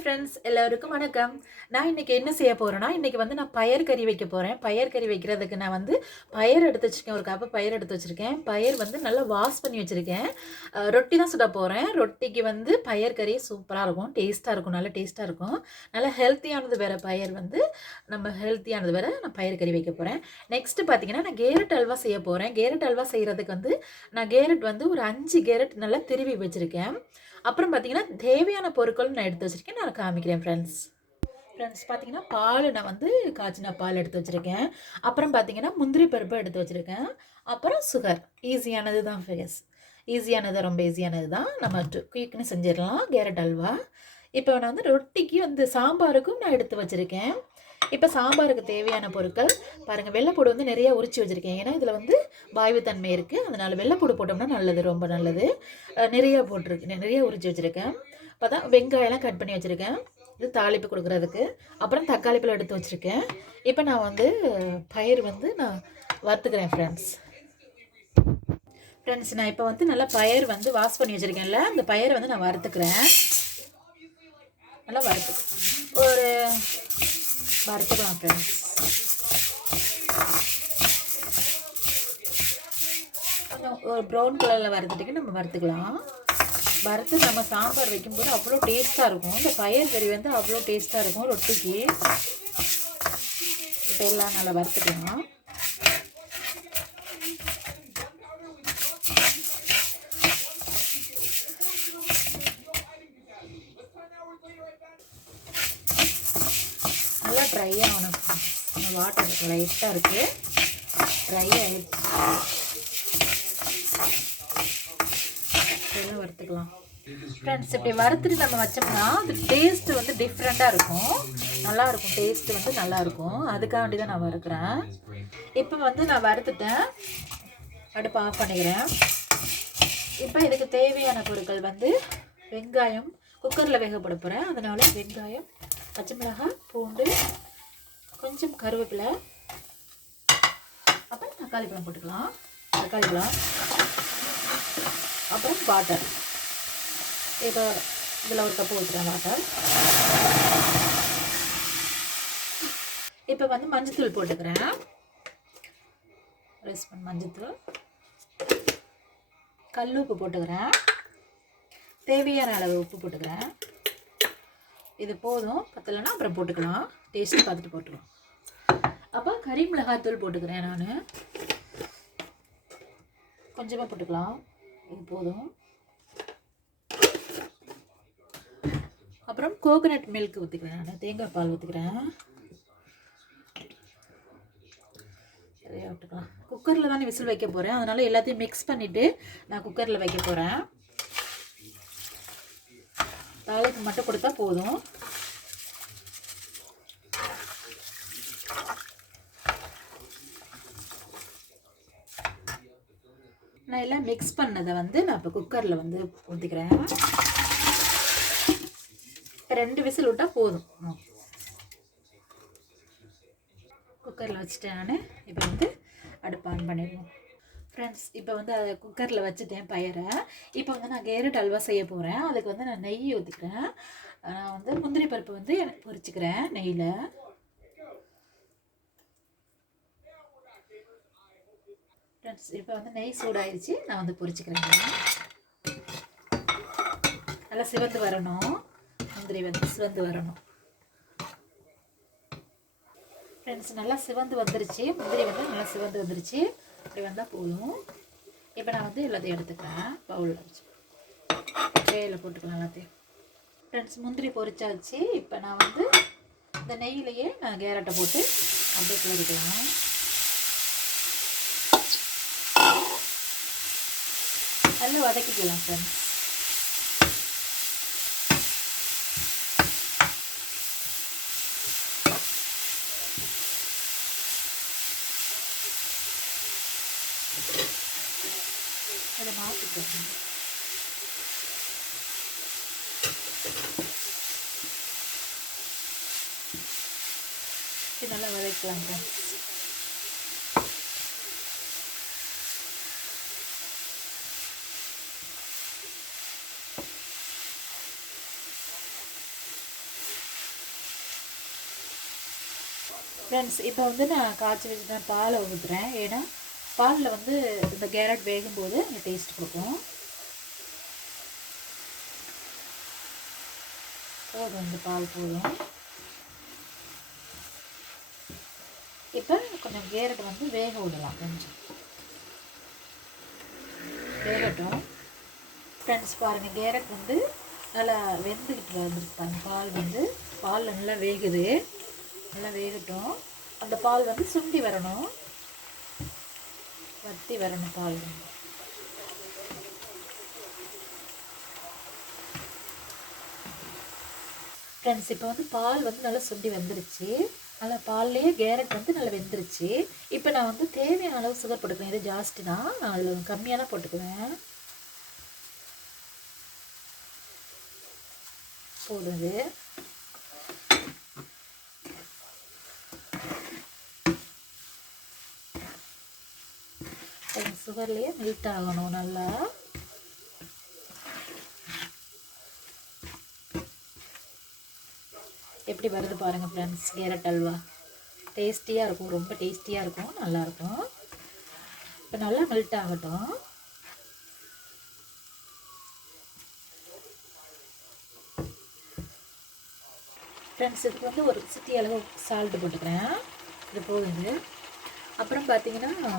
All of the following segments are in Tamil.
ஃப்ரெண்ட்ஸ் எல்லாருக்கும் வணக்கம். நான் இன்னைக்கு என்ன செய்ய போறேன்னா, இன்னைக்கு வந்து நான் பயறு கறி வைக்க போறேன். பயறு கறி வைக்கிறதுக்கு நான் வந்து பயறு எடுத்து வச்சிருக்கேன். ஒரு கப்பு பயறு எடுத்து வச்சிருக்கேன். பயறு வந்து நல்லா வாஷ் பண்ணி வச்சிருக்கேன். ரொட்டி தான் சுட போறேன். ரொட்டிக்கு வந்து பயறு கறி சூப்பரா இருக்கும். டேஸ்ட்டா இருக்கும். நல்ல டேஸ்ட்டா இருக்கும். நல்ல ஹெல்த்தியானது வேற பயறு வந்து நம்ம ஹெல்த்தியானது வேற நான் பயறு கறி வைக்க போறேன். நெக்ஸ்ட் பார்த்தீங்கன்னா, நான் கேரட் அல்வா செய்ய போறேன். கேரட் அல்வா செய்றதுக்கு வந்து நான் கேரட் வந்து ஒரு 5 கேரட் நல்லா திருவி வச்சிருக்கேன். அப்புறம் பார்த்தீங்கன்னா, தேவையான பொருட்கள் நான் எடுத்து வச்சிருக்கேன். நான் காமிக்கிறேன் ஃப்ரெண்ட்ஸ். ஃப்ரெண்ட்ஸ் பார்த்தீங்கன்னா, பால் நான் வந்து காய்ச்சின பால் எடுத்து வச்சிருக்கேன். அப்புறம் பார்த்தீங்கன்னா, முந்திரி பருப்பு எடுத்து வச்சிருக்கேன். அப்புறம் சுகர். ஈஸியானது தான் ஃப்ரெண்ட்ஸ். ஈஸியானது ரொம்ப ஈஸியானது தான். நம்ம குயிக்னு செஞ்சிடலாம் கேரட் அல்வா. இப்போ நான் வந்து ரொட்டிக்கு வந்து சாம்பாருக்கும் நான் எடுத்து வச்சிருக்கேன். இப்போ சாம்பாருக்கு தேவையான பொருட்கள் பாருங்கள். வெள்ளைப்பூடு வந்து நிறைய உரிச்சு வச்சுருக்கேன். ஏன்னா இதில் வந்து வாய்வுத்தன்மை இருக்குது. அதனால் வெள்ளைப்பூடு போட்டோம்னா நல்லது, ரொம்ப நல்லது. நிறைய போட்டிருக்கு, நிறைய உரிச்சு வச்சுருக்கேன். இப்போ தான் வெங்காயம்லாம் கட் பண்ணி வச்சுருக்கேன். இது தாளிப்பு கொடுக்குறதுக்கு. அப்புறம் தக்காளி பழம் எடுத்து வச்சுருக்கேன். இப்போ நான் வந்து பயிர் வந்து நான் வறுத்துக்கிறேன் ஃப்ரெண்ட்ஸ். நான் இப்போ வந்து நல்லா பயிர் வந்து வாஷ் பண்ணி வச்சுருக்கேன்ல, அந்த பயிரை வந்து நான் வறுத்துக்கிறேன். நல்லா வறுத்துக்கலாம் ஃப்ரெண்ட்ஸ். ஒரு ப்ரௌன் கலரில் வறுத்துட்டுக்கு நம்ம வறுத்துக்கலாம். வறுத்து நம்ம சாம்பார் வைக்கும்போது அவ்வளோ டேஸ்ட்டாக இருக்கும். இந்த பயறு கறி வந்து அவ்வளோ டேஸ்ட்டாக இருக்கும் ரொட்டிக்கு. இப்போ எல்லாம் நல்லா வறுத்துக்கலாம். நல்லா ட்ரை ஆகணும். வாட்டர் லைட்டாக இருக்குது, ட்ரை ஆகிடுச்சு. எல்லாம் வறுத்துக்கலாம் ஃப்ரெண்ட்ஸ். இப்படி வறுத்துட்டு நம்ம வச்சோம்னா அது டேஸ்ட் வந்து டிஃப்ரெண்ட்டாக இருக்கும். நல்லாயிருக்கும், டேஸ்ட் வந்து நல்லாயிருக்கும். அதுக்காண்டி தான் நான் வறுக்கிறேன். இப்போ வந்து நான் வறுத்துட்டேன். அடுப்பு ஆஃப் பண்ணிக்கிறேன். இப்போ இதுக்கு தேவையான பொருட்கள் வந்து வெங்காயம் குக்கரில் வேக போட போகிறேன். அதனால் வெங்காயம், பச்சை மிளகாய், பூண்டு, கொஞ்சம் கருவேப்பிலை, அப்புறம் தக்காளி பழம் போட்டுக்கலாம். தக்காளி பழம், அப்புறம் வாட்டர். இப்போ இதில் ஒரு கப்பு ஊற்றுறேன் வாட்டர். இப்போ வந்து மஞ்சத்தூள் போட்டுக்கிறேன். 1 ஸ்பூன் மஞ்சத்தூள், கல் உப்பு போட்டுக்கிறேன். தேவையான அளவு உப்பு போட்டுக்கிறேன். இது போதும், பத்தலைன்னா அப்புறம் போட்டுக்கலாம். டேஸ்ட் பார்த்துட்டு போட்டுக்கலாம். அப்போ கறி மிளகாய்த்தூள் போட்டுக்கிறேன். நான் கொஞ்சமாக போட்டுக்கலாம், இது போதும். அப்புறம் கோகோனட் மில்க் ஊற்றிக்கிறேன். நான் தேங்காய் பால் ஊற்றிக்கிறேன். நிறையா விட்டுக்கலாம். குக்கரில் தான் விசில் வைக்க போகிறேன். அதனால் எல்லாத்தையும் மிக்ஸ் பண்ணிவிட்டு நான் குக்கரில் வைக்க போகிறேன். தாளிப்பு மட்டும் கொடுத்தா போதும். நான் எல்லாம் மிக்ஸ் பண்ணதை வந்து நான் இப்போ குக்கரில் வந்து ஊற்றிக்கிறேன். 2 விசில் விட்டால் போதும். குக்கரில் வச்சுட்டேன் நான். இப்போ வந்து அடுப்பு ஆன் பண்ணிடுவோம் ஃப்ரெண்ட்ஸ். இப்போ வந்து அதை குக்கரில் வச்சுட்டேன் பயரை. இப்போ வந்து நான் கேரட் அல்வா செய்ய போகிறேன். அதுக்கு வந்து நான் நெய் ஊற்றிக்கிறேன். நான் வந்து முந்திரி பருப்பு வந்து பொரிச்சுக்கிறேன் நெய்யில். ஃப்ரெண்ட்ஸ் இப்போ வந்து நெய் சூடாயிடுச்சு. நான் வந்து பொரிச்சுக்கிறேன். நல்லா சிவந்து வரணும். முந்திரி வந்து சிவந்து வரணும் ஃப்ரெண்ட்ஸ். நல்லா சிவந்து வந்துருச்சு. முந்திரி வந்து நல்லா சிவந்து வந்துருச்சு. இப்படி வந்தால் போதும். இப்போ நான் வந்து எல்லாத்தையும் எடுத்துக்கிறேன். பவுலில் வச்சு ட்ரேயில் போட்டுக்கலாம் எல்லாத்தையும். ஃப்ரெண்ட்ஸ் முந்திரி பொரிச்சாச்சு. இப்போ நான் வந்து இந்த நெய்யிலையே நான் கேரட்டை போட்டு அப்படியே கிளறிக்கலாம். நல்லா வதக்கிக்கலாம் ஃப்ரெண்ட்ஸ். அதை மாற்றிக்கலாம். இது நல்லா வதக்கலாம் ஃப்ரெண்ட்ஸ். ஃப்ரெண்ட்ஸ் இப்போ வந்து நான் காய்ச்சி வச்சுட்டேன் பாலை ஊற்றுறேன். ஏன்னா பாலில் வந்து இந்த கேரட் வேகும்போது அந்த டேஸ்ட் கொடுக்கும். போதும், இந்த பால் போதும். இப்போ கொஞ்சம் கேரட் வந்து வேக விடலாம், கொஞ்சம் வேகட்டும். ஃப்ரெண்ட்ஸ் பாருங்கள், கேரட் வந்து நல்லா வெந்துக்கிட்டு வந்துருப்பாங்க. பால் வந்து பால் நல்லா வேகுது, நல்லா வேகட்டும். அந்த பால் வந்து சுண்டி வரணும், வத்தி வரணும் பால் வந்து. ஃப்ரெண்ட்ஸ் இப்போ வந்து பால் வந்து நல்லா சுண்டி வந்துருச்சு. நல்லா பால்லையே கேரட் வந்து நல்லா வெந்துருச்சு. இப்போ நான் வந்து தேவையான அளவு சுகர் போட்டுக்குவேன். இது ஜாஸ்தி தான், நான் அதில் கம்மியாக தான் போட்டுக்குவேன். போடுது சுகர்லேயே மெல்ட் ஆகணும் நல்லா. எப்படி வருது பாருங்கள் ஃப்ரெண்ட்ஸ், கேரட் அல்வா டேஸ்டியாக இருக்கும், ரொம்ப டேஸ்டியாக இருக்கும், நல்லாயிருக்கும். இப்போ நல்லா மெல்ட் ஆகட்டும். ஃப்ரெண்ட்ஸ் இதுக்கு வந்து ஒரு சிட்டி அளவு சால்ட்டு போட்டுக்கிறேன், இது போகுது. அப்புறம் பார்த்தீங்கன்னா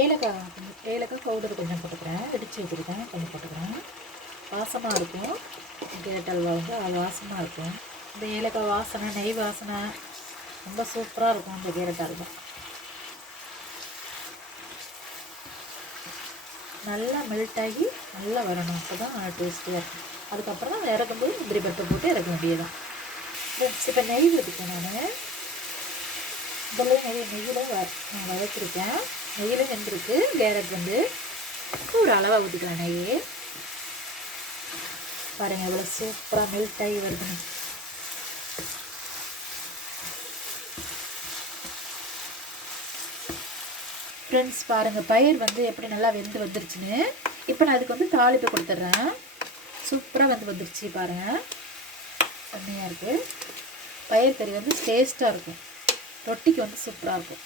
ஏலக்காய் பவுடர் கொஞ்சம் போட்டுக்கிறேன், இடித்து வச்சுருக்கேன், கொஞ்சம் போட்டுக்கிறேன். வாசமாக இருக்கும் கேரட் அல்வா வந்து, அது வாசமாக இருக்கும். இந்த ஏலக்காய் வாசனை, நெய் வாசனை ரொம்ப சூப்பராக இருக்கும் இந்த கேரட் அல்வா. நல்லா மெல்ட் ஆகி நல்லா வரணும், அப்போ தான் டேஸ்டியாக இருக்கும். அதுக்கப்புறம் இறக்கும்போது முந்திரி பருப்பை போட்டு இறக்க வேண்டியதான். இப்போ நெய் ஊற்றிக்கேன். நான் இதெல்லாம் நெய்யில் நான் வதக்கிருக்கேன். நெய்யில் வெந்திருக்கு கேரட் வந்து. ஒரு அளவாக ஊற்றிக்கலாம் நெய். பாருங்கள் எவ்வளோ சூப்பராக மெல்ட் ஆகி வருதுன்னு. ஃப்ரெண்ட்ஸ் பாருங்கள், பயிர் வந்து எப்படி நல்லா வெந்து வந்துருச்சுன்னு. இப்போ நான் அதுக்கு வந்து தாளிப்பு கொடுத்துட்றேன். சூப்பராக வந்துருச்சு பாருங்கள், செம்மையாக இருக்குது. பயிர் கறி வந்து டேஸ்ட்டாக இருக்கும், ரொட்டிக்கு வந்து சூப்பராக இருக்கும்.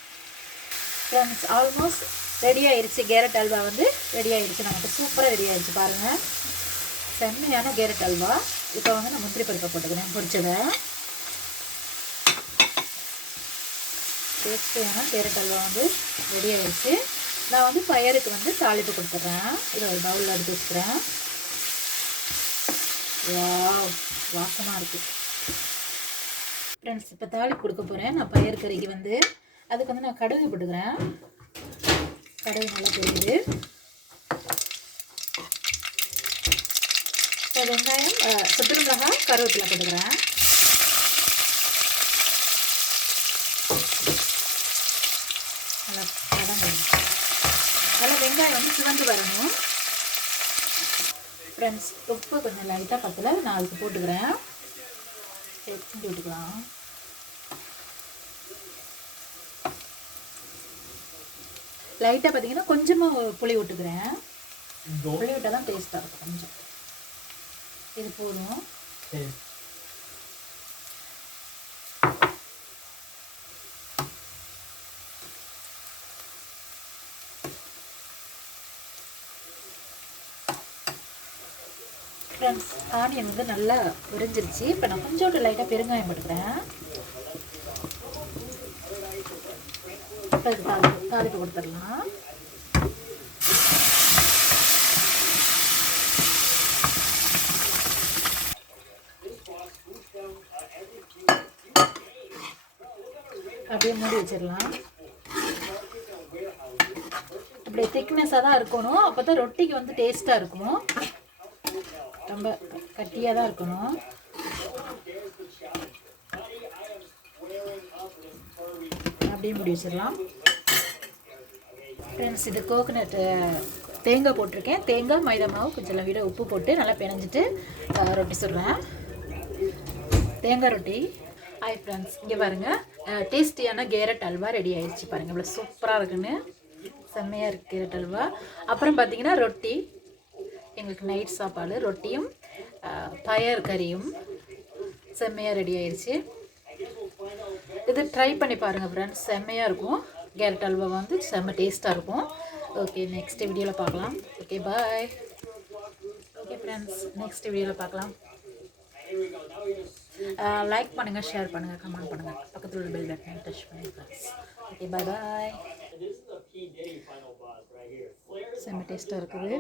ஃப்ரெண்ட்ஸ் ஆல்மோஸ்ட் ரெடி ஆயிடுச்சு, கேரட் அல்வா வந்து ரெடி ஆயிடுச்சு நமக்கு, சூப்பராக ரெடி ஆயிடுச்சு பாருங்கள், செம்மையான கேரட் அல்வா. இப்போ வந்து நான் முந்திரி பருப்பை போட்டுக்கிறேன் பொரிச்சதை. டேஸ்டியான கேரட் அல்வா வந்து ரெடி ஆயிடுச்சு. நான் வந்து பயிருக்கு வந்து தாளிப்பு கொடுத்துட்றேன். இதை ஒரு பவுலில் எடுத்து வச்சுக்கிறேன். வாசமாக இருக்குது ஃப்ரெண்ட்ஸ். இப்போ தாளிப்பு கொடுக்க போகிறேன் நான் பயிர் கறிக்கு வந்து. அதுக்கு வந்து நான் கடுகு போட்டுக்கிறேன். கடுகு நல்லா பொரியுது. இப்போ வெங்காயம், சுட்டு மிளகாய், கருவேப்பிலை போட்டுக்கிறேன். நல்லா நல்லா வெங்காயம் வந்து சிவந்து வரணும். ஃப்ரெண்ட்ஸ் உப்பு கொஞ்சம் லைட்டாக பத்தல, நான் அதுக்கு போட்டுக்கிறேன். செஞ்சு விட்டுக்கலாம். லைட்டாக பார்த்தீங்கன்னா கொஞ்சமாக புளி விட்டுக்கிறேன். புளி விட்டால் தான் டேஸ்ட்டாக இருக்கும் கொஞ்சம். இது போதும். ஃப்ரெண்ட்ஸ் ஆனியன் வந்து நல்லா உறிஞ்சிருச்சு. இப்போ நான் கொஞ்சோண்டு லைட்டாக பெருங்காயம் போட்டுக்கிறேன். இப்போ இது தாளிப்பு கொடுத்துடலாம். அப்படியே மூடி வச்சிடலாம். அப்படியே திக்னஸாக தான் இருக்கணும், அப்போ தான் ரொட்டிக்கு வந்து டேஸ்ட்டாக இருக்கும். ரொம்ப கட்டியாக தான் இருக்கணும். அப்படியே மூடி வச்சிடலாம். ஃப்ரெண்ட்ஸ் இது கோகோனட் தேங்காய் போட்டிருக்கேன். தேங்காய், மைதா மாவு, கொஞ்சம் விட உப்பு போட்டு நல்லா பிணைஞ்சிட்டு ரொட்டி சுடுறேன். தேங்காய் ரொட்டி. ஹாய் ஃப்ரெண்ட்ஸ், இங்கே பாருங்கள், டேஸ்டியான கேரட் அல்வா ரெடி ஆயிடுச்சு பாருங்கள், இவ்வளோ சூப்பராக இருக்குன்னு. செம்மையாக இருக்குது கேரட் அல்வா. அப்புறம் பார்த்தீங்கன்னா ரொட்டி, எங்களுக்கு நைட் சாப்பாடு ரொட்டியும் பயறு கறியும் செம்மையாக ரெடி ஆயிடுச்சு. இது இது ட்ரை பண்ணி பாருங்கள் ஃப்ரெண்ட்ஸ், செம்மையாக இருக்கும். கேரட் அல்வா வந்து செம்ம டேஸ்ட்டாக இருக்கும். ஓகே, நெக்ஸ்ட் வீடியோவில் பார்க்கலாம். Okay bye. Okay friends, next வீடியோவில் பார்க்கலாம். லைக் பண்ணுங்கள், ஷேர் பண்ணுங்கள், கமெண்ட் பண்ணுங்கள், பக்கத்தில் உள்ள பெல் பட்டனை டச் பண்ணுங்கள் ஃப்ரெண்ட்ஸ். ஓகே பாய் பாய். செம்ம டேஸ்ட்டாக இருக்குது.